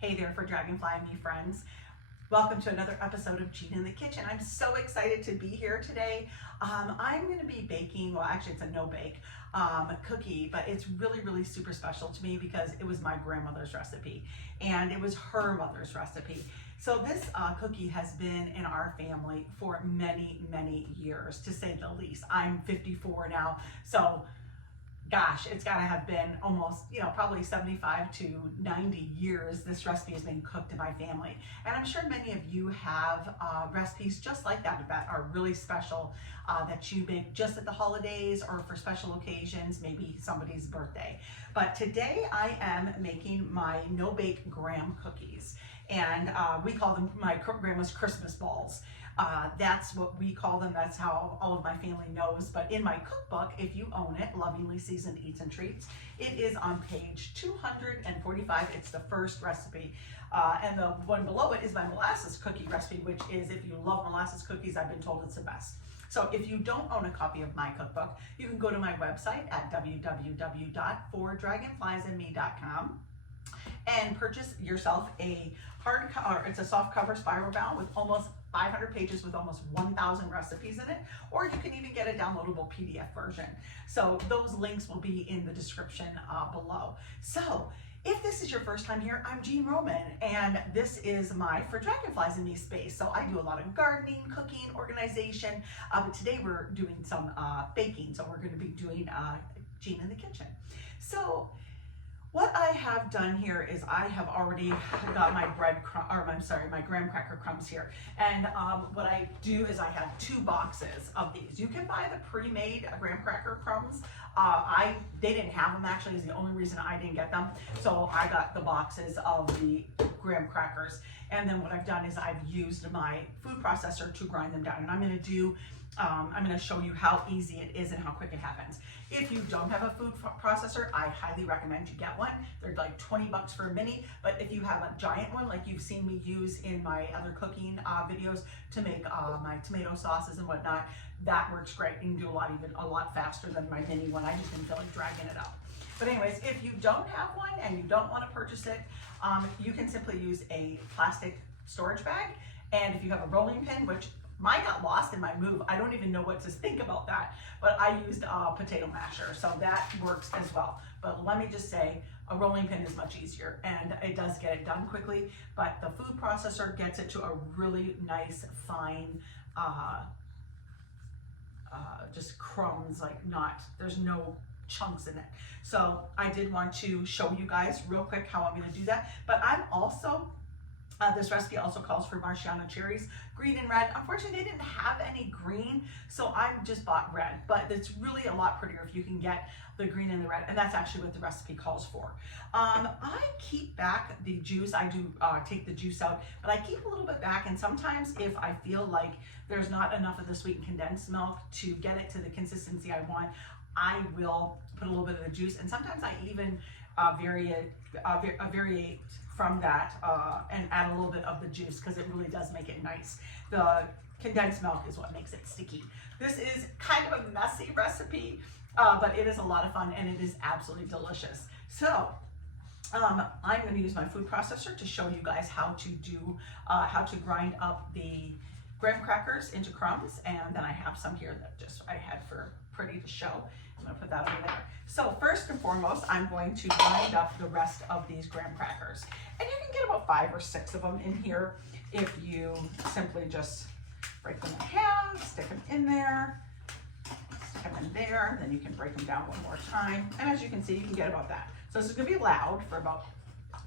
Hey there for Dragonfly and Me friends. Welcome to another episode of Gina in the Kitchen. I'm so excited to be here today. I'm going to be baking, well actually it's a no-bake cookie, but it's really super special to me because it was my grandmother's recipe and it was her mother's recipe. So this cookie has been in our family for many years, to say the least. I'm 54 now, so gosh, it's got to have been almost, probably 75 to 90 years this recipe has been cooked in my family. And I'm sure many of you have recipes just like that are really special, that you make just at the holidays or for special occasions, maybe somebody's birthday. But today I am making my no-bake graham cookies. And we call them my grandma's Christmas balls. That's what we call them. That's how all of my family knows. But in my cookbook, if you own it, Lovingly Seasoned Eats and Treats, it is on page 245. It's the first recipe. And the one below it is my molasses cookie recipe, which is, if you love molasses cookies, I've been told it's the best. So if you don't own a copy of my cookbook, you can go to my website at www.fordragonfliesandme.com and purchase yourself a it's a soft cover spiral bound with almost 500 pages with almost 1,000 recipes in it, or you can even get a downloadable PDF version. So those links will be in the description below. So if this is your first time here, I'm Jean Roman, and this is my For Dragonflies and Me space. So I do a lot of gardening, cooking, organization, but today we're doing some baking. So we're going to be doing Jean in the Kitchen. So what I have done here is I have already got my my graham cracker crumbs here. And what I do is I have 2 boxes of these. You can buy the pre-made graham cracker crumbs. They didn't have them, actually, is the only reason I didn't get them. So I got the boxes of the graham crackers. And then what I've done is I've used my food processor to grind them down. And I'm going to show you how easy it is and how quick it happens. If you don't have a food processor, I highly recommend you get one. They're like 20 bucks for a mini, but if you have a giant one, like you've seen me use in my other cooking videos to make my tomato sauces and whatnot, that works great. You can do a lot faster than my mini one. I just didn't feel like dragging it up. But anyways, if you don't have one and you don't want to purchase it, you can simply use a plastic storage bag. And if you have a rolling pin, which mine got lost in my move, I don't even know what to think about that, but I used a potato masher, so that works as well. But let me just say, a rolling pin is much easier and it does get it done quickly, but the food processor gets it to a really nice, fine, just crumbs, there's no chunks in it. So I did want to show you guys real quick how I'm gonna do that, but I'm also, this recipe also calls for Marciano cherries, green and red. Unfortunately, they didn't have any green, so I just bought red, but it's really a lot prettier if you can get the green and the red, and that's actually what the recipe calls for. I keep back the juice. I do take the juice out, but I keep a little bit back, and sometimes if I feel like there's not enough of the sweetened condensed milk to get it to the consistency I want, I will put a little bit of the juice, and sometimes I even variate from that and add a little bit of the juice because it really does make it nice. The condensed milk is what makes it sticky. This is kind of a messy recipe, but it is a lot of fun and it is absolutely delicious. So I'm going to use my food processor to show you guys how to grind up the graham crackers into crumbs, and then I have some here that I had for pretty to show. I'm going to put that over there. So first and foremost, I'm going to grind up the rest of these graham crackers. And you can get about 5 or 6 of them in here if you simply just break them in half, stick them in there, stick them in there, then you can break them down one more time. And as you can see, you can get about that. So this is going to be loud for about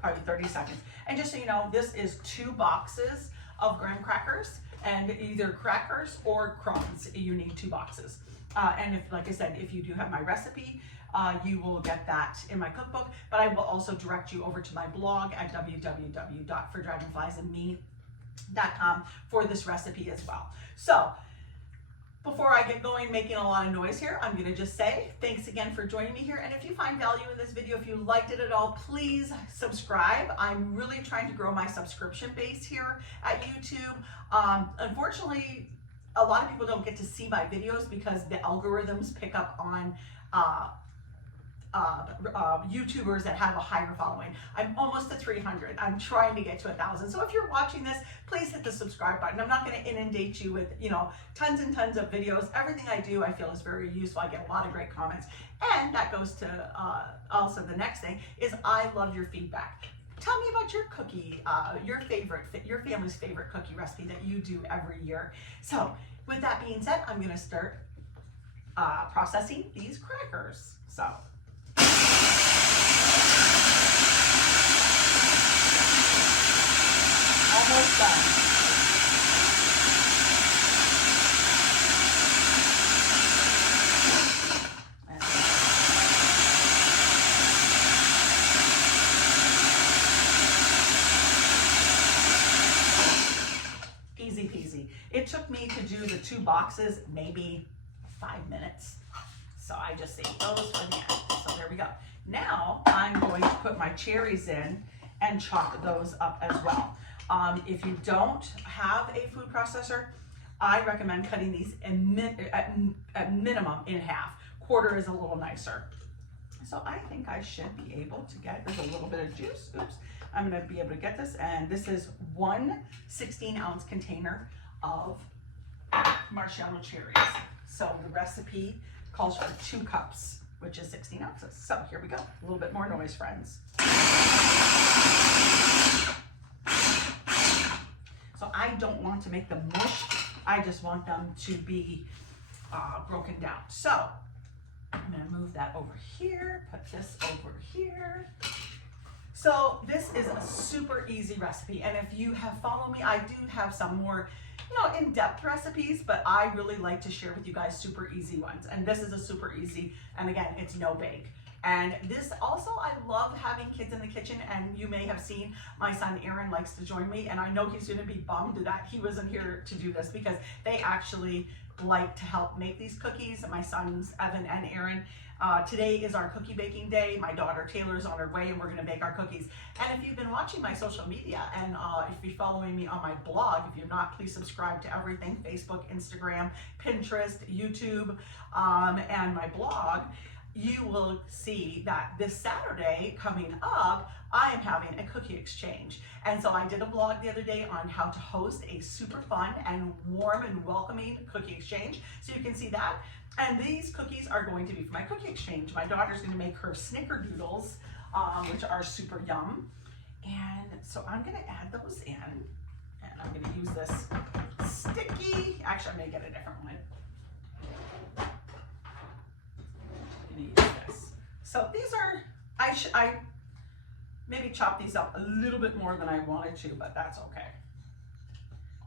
probably 30 seconds. And just so you know, this is 2 boxes of graham crackers, and either crackers or crumbs, you need 2 boxes. And if, like I said, if you do have my recipe, you will get that in my cookbook, but I will also direct you over to my blog at www.fordragonfliesandme.com for this recipe as well. So before I get going making a lot of noise here, I'm going to just say thanks again for joining me here. And if you find value in this video, if you liked it at all, please subscribe. I'm really trying to grow my subscription base here at YouTube. Unfortunately, a lot of people don't get to see my videos because the algorithms pick up on YouTubers that have a higher following. I'm almost to 300. I'm trying to get to 1,000. So if you're watching this, please hit the subscribe button. I'm not going to inundate you with, you know, tons and tons of videos. Everything I do, I feel is very useful. I get a lot of great comments. And that goes to also the next thing is I love your feedback. Tell me about your cookie, your family's favorite cookie recipe that you do every year. So with that being said, I'm going to start processing these crackers. So almost done. Easy peasy. It took me to do the 2 boxes maybe 5 minutes. So I just saved those for the end. So there we go. Now I'm going to put my cherries in and chop those up as well. If you don't have a food processor, I recommend cutting these at minimum in half. Quarter is a little nicer. So I think I should be able to get, there's a little bit of juice. Oops. I'm going to be able to get this, and this is 1 16-ounce container of Marciano cherries. So the recipe calls for 2 cups, which is 16 ounces. So here we go. A little bit more noise, friends. So I don't want to make them mush. I just want them to be broken down. So I'm going to move that over here, put this over here. So this is a super easy recipe, and if you have followed me, I do have some more, you know, in-depth recipes, but I really like to share with you guys super easy ones, and this is a super easy, and again, it's no bake. And this also, I love having kids in the kitchen, and you may have seen my son Aaron likes to join me, and I know he's going to be bummed that he wasn't here to do this because they actually like to help make these cookies. My sons Evan and Aaron. Today is our cookie baking day. My daughter Taylor is on her way, and we're going to bake our cookies. And if you've been watching my social media, and if you're following me on my blog, if you're not, please subscribe to everything: Facebook, Instagram, Pinterest, YouTube, and my blog. You will see that this Saturday coming up, I am having a cookie exchange. And so I did a vlog the other day on how to host a super fun and warm and welcoming cookie exchange. So you can see that. And these cookies are going to be for my cookie exchange. My daughter's going to make her snickerdoodles, which are super yum. And so I'm going to add those in. And I'm going to use this sticky, actually I'm going to get a different one. Use this. So these are, I maybe chop these up a little bit more than I wanted to, but that's okay.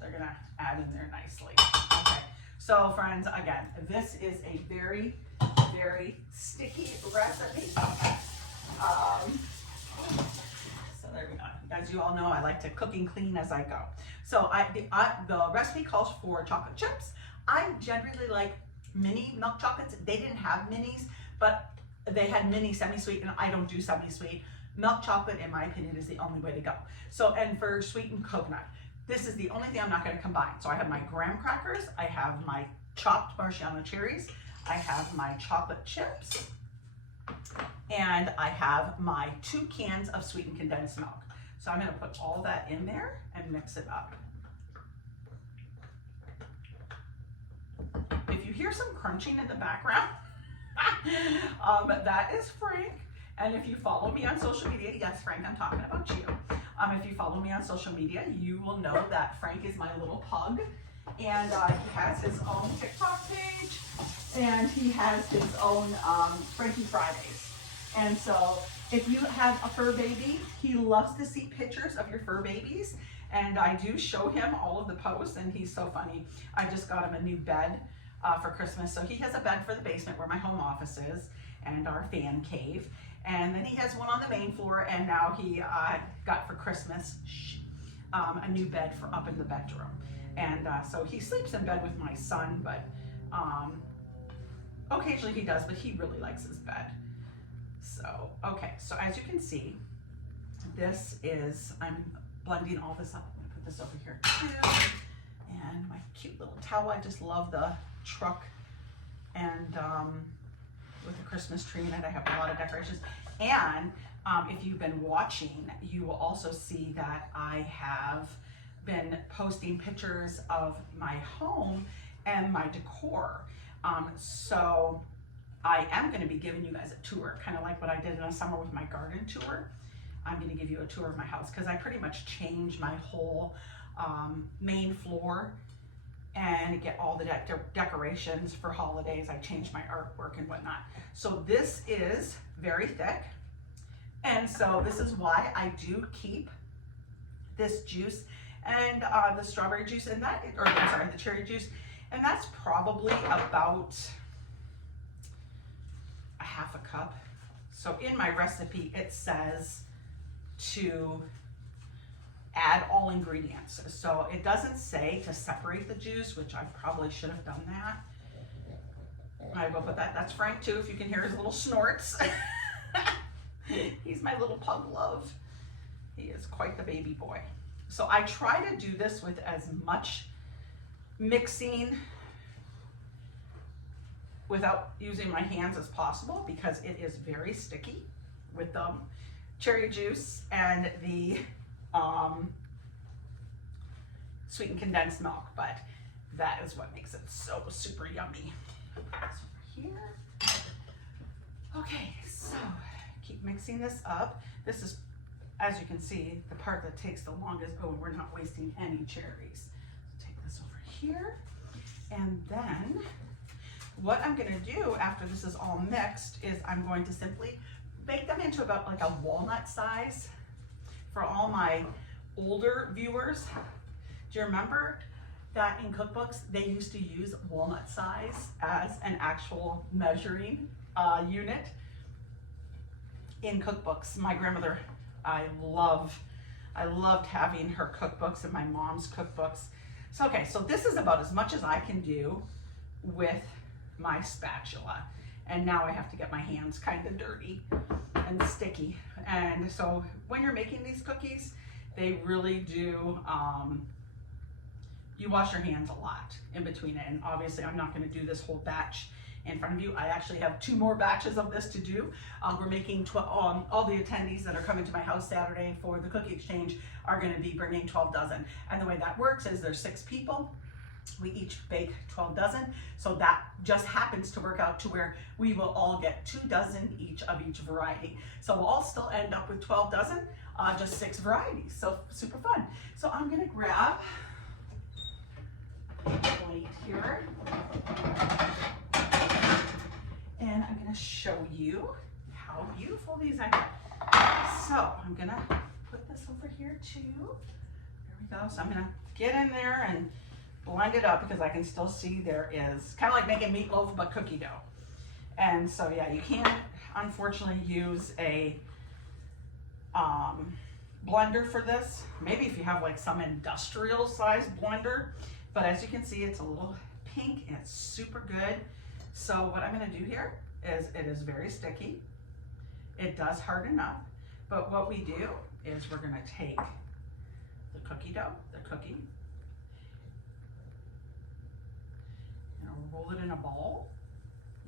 They're gonna add in there nicely. Okay, so friends, again, this is a very, very sticky recipe. So there we go. As you all know, I like to cook and clean as I go. So the recipe calls for chocolate chips. I generally like mini milk chocolates. They didn't have minis, but they had mini semi-sweet, and I don't do semi-sweet. Milk chocolate, in my opinion, is the only way to go. So, and for sweetened coconut, this is the only thing I'm not going to combine. So I have my graham crackers, I have my chopped Marciano cherries, I have my chocolate chips, and I have my 2 cans of sweetened condensed milk. So I'm going to put all that in there and mix it up. If you hear some crunching in the background, that is Frank. And if you follow me on social media, yes, Frank, I'm talking about you. If you follow me on social media, you will know that Frank is my little pug, and he has his own TikTok page, and he has his own Frankie Fridays. And so if you have a fur baby, he loves to see pictures of your fur babies, and I do show him all of the posts, and he's so funny. I just got him a new bed for Christmas. So he has a bed for the basement where my home office is and our fan cave. And then he has one on the main floor, and now he got for Christmas a new bed for up in the bedroom. And so he sleeps in bed with my son, but occasionally he does, but he really likes his bed. So, okay, so as you can see, this is, I'm blending all this up. I'm gonna put this over here too. And my cute little towel, I just love the truck and with a Christmas tree in it. I have a lot of decorations. And if you've been watching, you will also see that I have been posting pictures of my home and my decor. So I am going to be giving you guys a tour, kind of like what I did in the summer with my garden tour. I'm going to give you a tour of my house because I pretty much changed my whole main floor and get all the decorations for holidays. I changed my artwork and whatnot. So this is very thick. And so this is why I do keep this juice and the strawberry juice and that, or I'm sorry, the cherry juice. And that's probably about a half a cup. So in my recipe, it says to add all ingredients. So it doesn't say to separate the juice, which I probably should have done that. I will put that. That's Frank too, if you can hear his little snorts. He's my little pug love. He is quite the baby boy. So I try to do this with as much mixing without using my hands as possible because it is very sticky with the cherry juice and the sweetened condensed milk, but that is what makes it so super yummy. Put this over here. Okay, so keep mixing this up. This is, as you can see, the part that takes the longest. Oh, we're not wasting any cherries. So take this over here. And then what I'm gonna do after this is all mixed is I'm going to simply bake them into about like a walnut size. For all my older viewers, do you remember that in cookbooks, they used to use walnut size as an actual measuring unit? In cookbooks, my grandmother, I loved having her cookbooks and my mom's cookbooks. So, okay, so this is about as much as I can do with my spatula. And now I have to get my hands kind of dirty and sticky. And so when you're making these cookies, they really do, you wash your hands a lot in between it. And obviously I'm not gonna do this whole batch in front of you. I actually have 2 more batches of this to do. We're making all the attendees that are coming to my house Saturday for the cookie exchange are gonna be bringing 12 dozen. And the way that works is there's 6 people. We each bake 12 dozen. So that just happens to work out to where we will all get 2 dozen each of each variety. So we'll all still end up with 12 dozen, just 6 varieties. So super fun. So I'm gonna grab a plate here. And I'm gonna show you how beautiful these are. So I'm gonna put this over here too. There we go. So I'm gonna get in there and blend it up because I can still see there is kind of like making meatloaf but cookie dough. And so yeah, you can't unfortunately use a blender for this. Maybe if you have like some industrial size blender, but as you can see, it's a little pink and it's super good. So what I'm gonna do here is it is very sticky. It does harden up, but what we do is we're gonna take the cookie dough, the cookie, and I'll roll it in a ball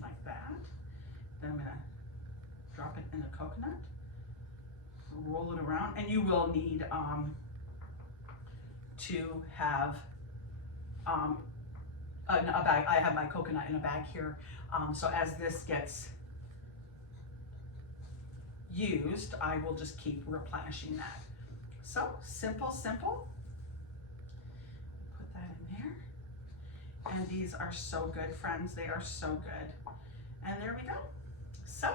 like that. Then I'm gonna drop it in the coconut, roll it around, and you will need to have a bag. I have my coconut in a bag here. So as this gets used, I will just keep replenishing that. So simple, simple. Put that in there. And these are so good, friends. They are so good. And there we go. So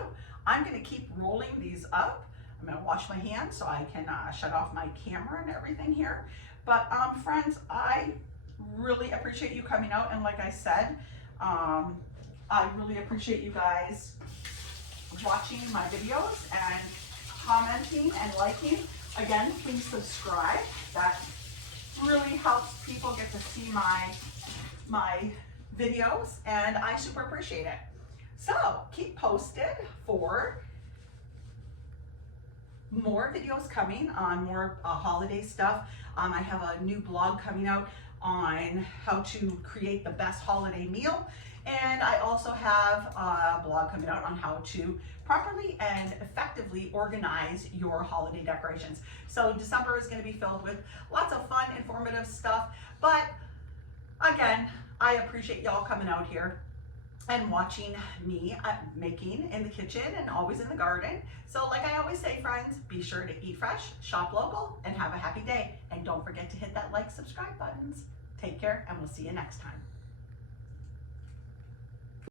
I'm gonna keep rolling these up. I'm gonna wash my hands so I can shut off my camera and everything here. But friends, I really appreciate you coming out, and like I said, I really appreciate you guys watching my videos and commenting and liking. Again, please subscribe. That really helps people get to see my videos, and I super appreciate it. So keep posted for more videos coming on more holiday stuff. I have a new blog coming out on how to create the best holiday meal, And I also have a blog coming out on how to properly and effectively organize your holiday decorations. So December is going to be filled with lots of fun, informative stuff. But again, I appreciate y'all coming out here and watching me making in the kitchen and always in the garden. So like I always say, friends, be sure to eat fresh, shop local, and have a happy day. And don't forget to hit that like, subscribe buttons. Take care, and we'll see you next time.